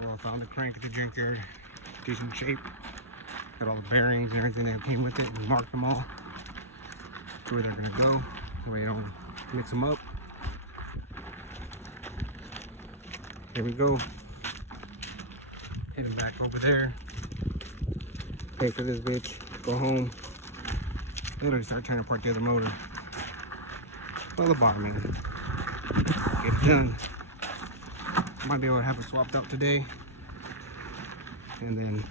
Well, I found the crank at the junkyard. Decent shape. Got all the bearings and everything that came with it. We marked them all to where they're gonna go. That way you don't mix them up. There we go. Heading back over there. Pay for this bitch. Go home. Literally start trying to park the other motor. Well, the bottom man. Get it done. Might be able to have it swapped out today. And then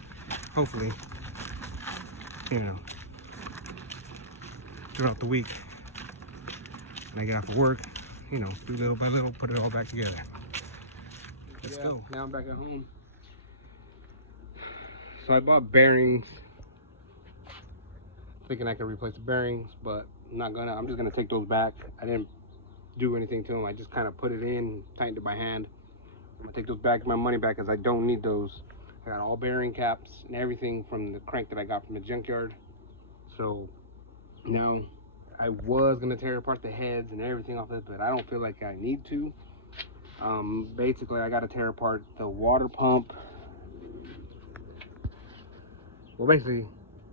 hopefully, you know, throughout the week, when I get off of work, you know, do little by little, put it all back together. Let's go. Now I'm back at home. So I bought bearings, thinking I could replace the bearings, but I'm not gonna. I'm just gonna take those back. I didn't do anything to them. I just kind of put it in, tightened it by hand. I'm gonna take those back, my money back, because I don't need those. I got all bearing caps and everything from the crank that I got from the junkyard. So now I was gonna tear apart the heads and everything off it, but I don't feel like I need to. Basically, I gotta tear apart the water pump. Well, basically,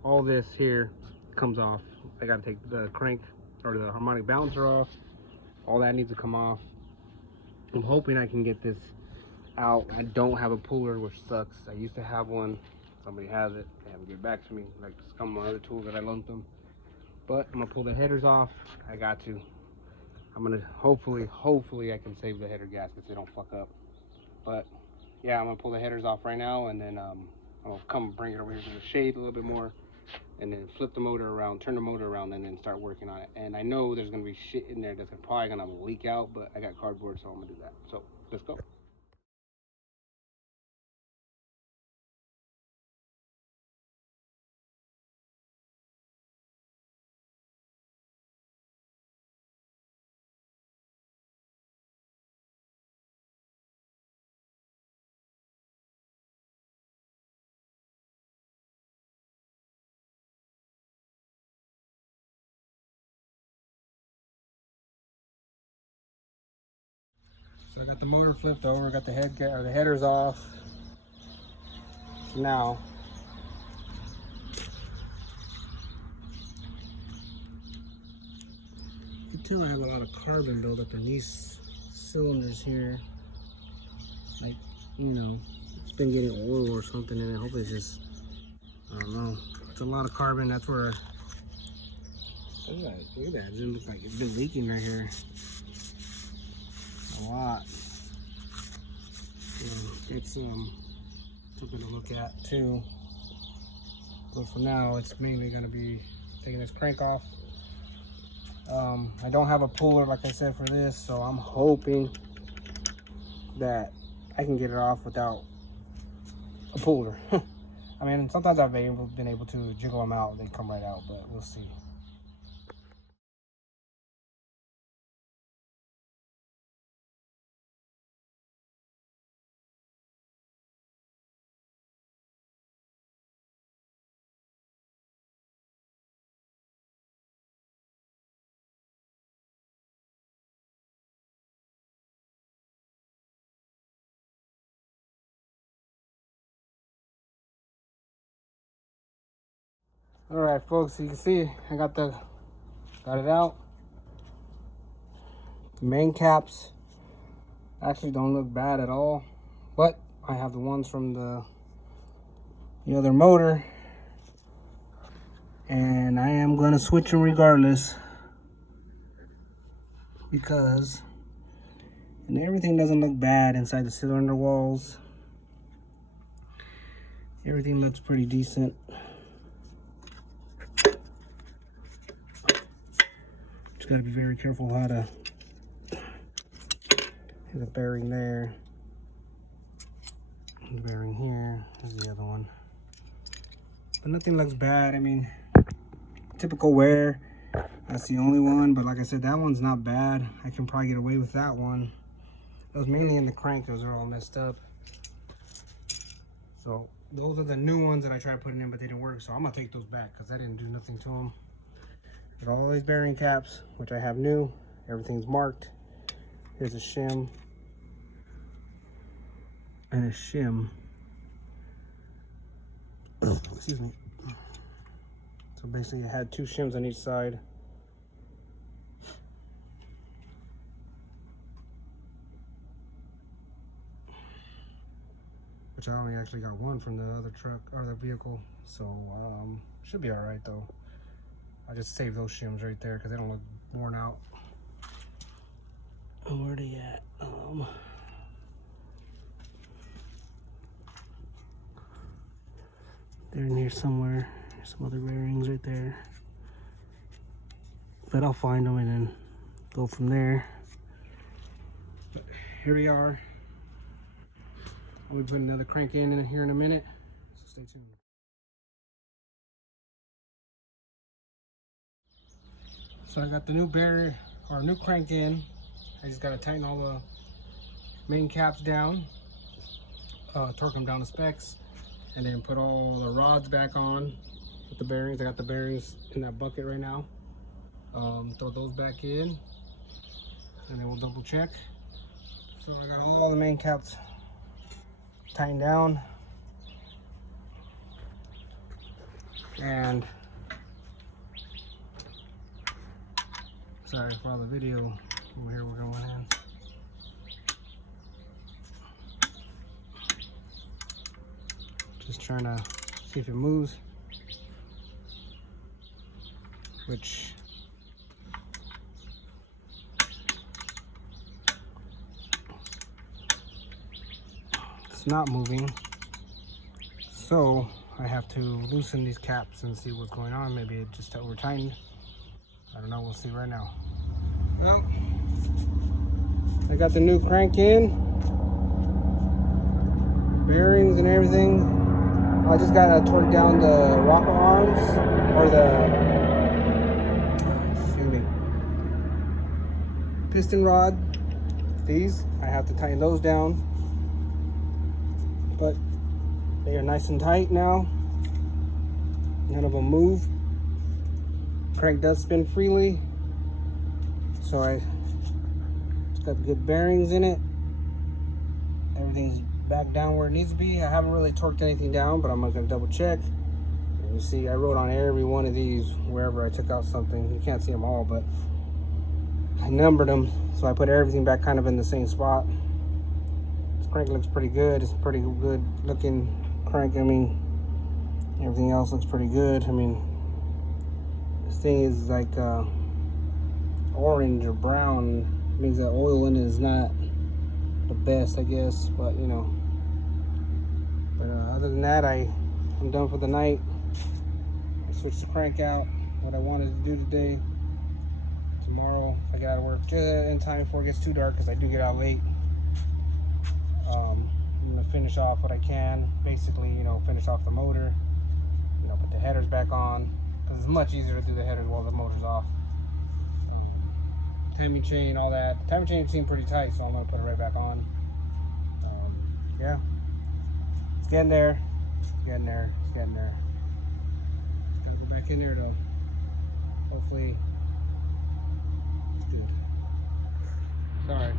all this here comes off. I gotta take the crank or the harmonic balancer off. All that needs to come off. I'm hoping I can get this out. I don't have a puller, which sucks. I used to have one. Somebody has it. They haven't given it back to me, like some of my other tools that I loaned them. But I'm gonna pull the headers off. I got to. I'm gonna hopefully I can save the header gaskets. They don't fuck up. But yeah, I'm gonna pull the headers off right now, and then I'll come bring it over here to the shade a little bit more, and then flip the motor around, turn the motor around, and then start working on it. And I know there's gonna be shit in there that's probably gonna leak out, but I got cardboard, so I'm gonna do that. So let's go. So I got the motor flipped over, got the the headers off. So now you can tell I have a lot of carbon buildup in these cylinders here. Like, you know, it's been getting oil or something in it. Hopefully it's just, I don't know. It's a lot of carbon. That's where, look at that. Look at that. It doesn't look like it's been leaking right here. A lot. So it's something to look at too. But for now, it's mainly going to be taking this crank off. I don't have a puller, like I said, for this, so I'm hoping that I can get it off without a puller. I mean, sometimes I've been able to jiggle them out, they come right out, but we'll see. All right, folks, so you can see I got it out. The main caps actually don't look bad at all, but I have the ones from the other motor, and I am gonna switch them regardless, because and everything doesn't look bad inside the cylinder walls. Everything looks pretty decent. Just gotta be very careful how to. There's a bearing there. The bearing here. There's the other one. But nothing looks bad. I mean, typical wear. That's the only one. But like I said, that one's not bad. I can probably get away with that one. It was mainly in the crank. Those are all messed up. So those are the new ones that I tried putting in, but they didn't work. So I'm gonna take those back because I didn't do nothing to them. Got all these bearing caps, which I have new. Everything's marked. Here's a shim. and a shim. Excuse me. So basically I had 2 shims on each side. Which I only actually got 1 from the other truck or the vehicle. So should be alright though. I just saved those shims right there because they don't look worn out. Oh, where are they at? They're in here somewhere. There's some other bearings right there. But I'll find them and then go from there. But here we are. I'll be putting another crank in here in a minute. So stay tuned. So I got the new bearing or new crank in. I just gotta tighten all the main caps down, torque them down to specs, and then put all the rods back on with the bearings. I got the bearings in that bucket right now. Throw those back in, and then we'll double check. So I got all the main caps tightened down, and sorry for all the video over here we're going in. Just trying to see if it moves, which it's not moving. So I have to loosen these caps and see what's going on. Maybe it just over tightened. I don't know, we'll see right now. Well, I got the new crank in, bearings and everything. I just gotta torque down the rocker arms, or excuse me, piston rod. These, I have to tighten those down. But they are nice and tight now. None of them move. Crank does spin freely. So it's got good bearings in it. Everything's back down where it needs to be. I haven't really torqued anything down, but I'm gonna double check. And you see, I wrote on every one of these wherever I took out something. You can't see them all, but I numbered them, so I put everything back kind of in the same spot. This crank looks pretty good. It's a pretty good looking crank. I mean, everything else looks pretty good. I mean, this thing is like orange or brown. It means that oil in it is not the best, I guess, but you know. But other than that, I'm done for the night. I switched the crank out. What I wanted to do today. Tomorrow, if I get out of work just in time before it gets too dark, because I do get out late. I'm gonna finish off what I can. Basically, you know, finish off the motor. You know, put the headers back on, because it's much easier to do the headers while the motor's off. Timing chain, all that. The timing chain seemed pretty tight, so I'm gonna put it right back on. Yeah, it's getting there. It's getting there. It's getting there. Gotta go back in there though. Hopefully, it's good. Sorry,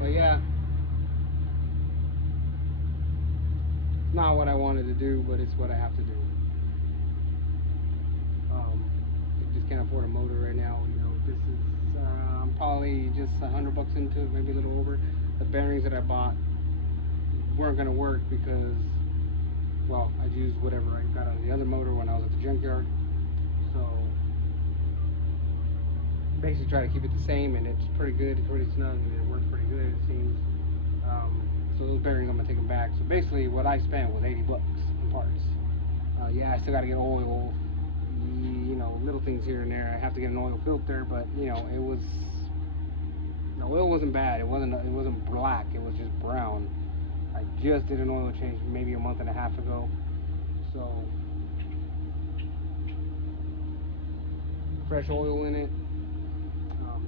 but yeah, it's not what I wanted to do, but it's what I have to do. I just can't afford a motor right now. You know, this is. I'm probably just $100 into it, maybe a little over. The bearings that I bought weren't gonna work because, well, I used whatever I got out of the other motor when I was at the junkyard. So basically try to keep it the same, and it's pretty good. It's pretty snug, and it works pretty good, it seems. So those bearings, I'm gonna take them back. So basically what I spent was $80 in parts. Yeah, I still gotta get oil. You know, little things here and there. I have to get an oil filter, but you know, it was, the oil wasn't bad. It wasn't black. It was just brown. I just did an oil change maybe a month and a half ago. So fresh oil in it.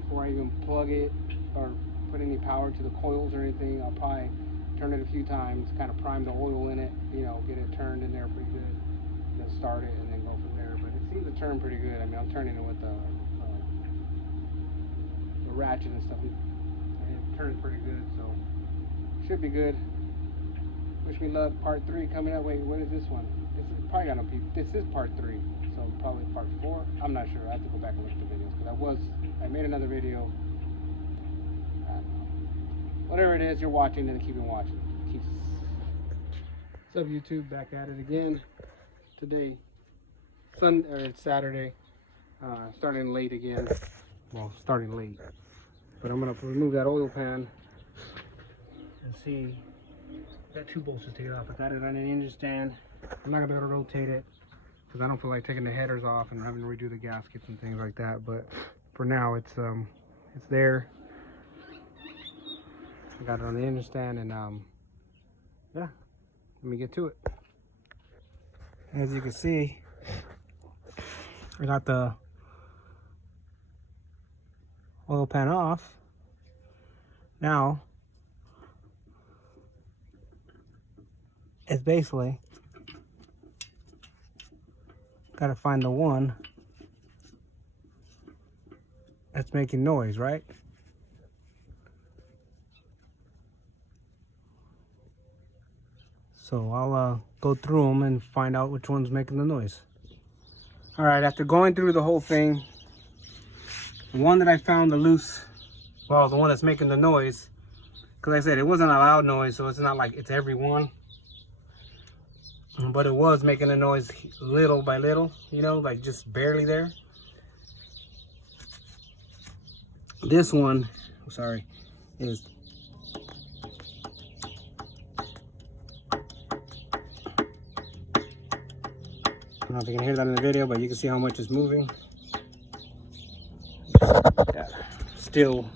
Before I even plug it or put any power to the coils or anything, I'll probably turn it a few times, kind of prime the oil in it, you know, get it turned in there pretty good, then start it and then go from there. But it seems to turn pretty good. I mean, I'm turning it with the ratchet and stuff, and it turns pretty good, so should be good. wish me luck. Part 3 coming up. Wait, what is this one? This is probably gonna be. This is part 3, so probably part 4. I'm not sure. I have to go back and look at the videos because I made another video. I don't know. Whatever it is you're watching, then keep on watching. Peace. What's up, YouTube? Back at it again. Today, it's Saturday. Starting late again. Well, starting late. But I'm gonna remove that oil pan and see. Got 2 bolts to take it off. I got it on an engine stand. I'm not gonna be able to rotate it because I don't feel like taking the headers off and having to redo the gaskets and things like that. But for now, it's there. I got it on the engine stand, and yeah, let me get to it. As you can see, I got the oil pan off. Now it's basically gotta find the one that's making noise, right? So I'll go through them and find out which one's making the noise. All right, after going through the whole thing, the one that I found the one that's making the noise, because I said it wasn't a loud noise, so it's not like it's every one. But it was making a noise little by little, you know, like just barely there. This one, I'm sorry, is I don't know if you can hear that in the video, but you can see how much it's moving. Yeah, still.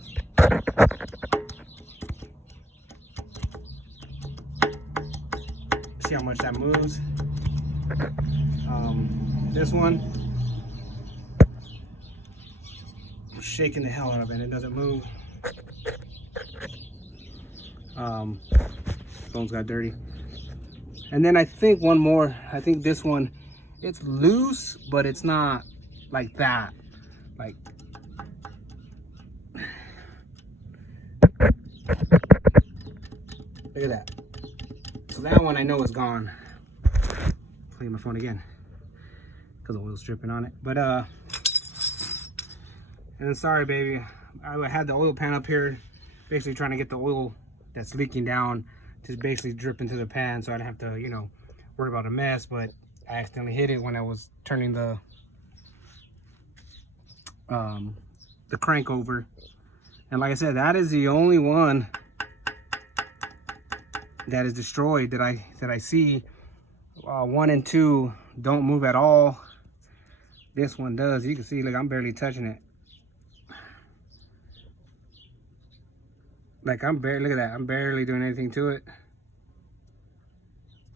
See how much that moves. This one, I'm shaking the hell out of it. It doesn't move. Phone's got dirty. And then I think one more. I think this one, it's loose, but it's not like that. Like, look at that. So that one I know is gone. Play my phone again because the oil's dripping on it. But and then sorry, baby, I had the oil pan up here, basically trying to get the oil that's leaking down to basically drip into the pan, so I didn't have to, you know, worry about a mess. But I accidentally hit it when I was turning the crank over, and like I said, that is the only one that is destroyed that I see. 1 and 2 don't move at all. This one does. You can see, like, I'm barely touching it. Like, look at that, I'm barely doing anything to it.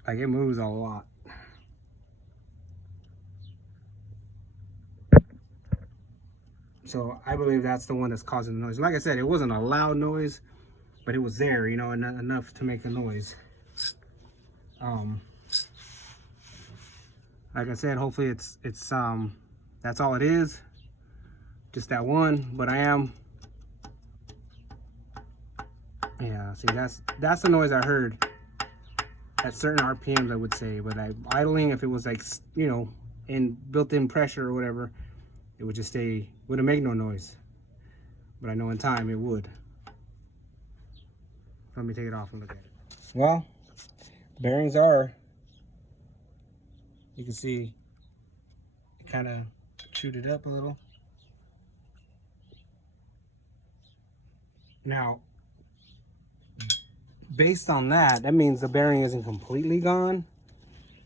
Like, it moves a lot. So I believe that's the one that's causing the noise. Like I said, it wasn't a loud noise, but it was there, you know, enough to make a noise. Like I said, hopefully it's that's all it is, just that one. But yeah, see, that's the noise I heard at certain RPMs, I would say. But idling, if it was like, you know, in built-in pressure or whatever, it would just wouldn't make no noise. But I know in time it would. Let me take it off and look at it. Well, bearings are, you can see it kind of chewed it up a little. Now, based on that, that means the bearing isn't completely gone.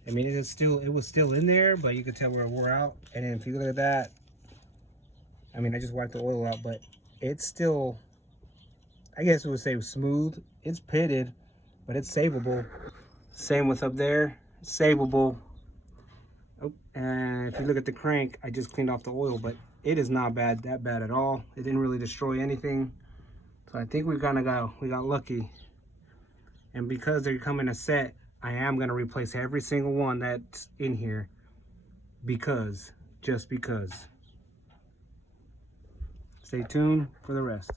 I mean, it was still in there, but you could tell where it wore out. And then if you look at that, I mean, I just wiped the oil out, but it's still, I guess it would say smooth. It's pitted, but it's savable. Same with up there, savable. Oh, and if you look at the crank, I just cleaned off the oil, but it is not that bad at all. It didn't really destroy anything. So I think we got lucky. And because they come in a set, I am gonna replace every single one that's in here just because. Stay tuned for the rest.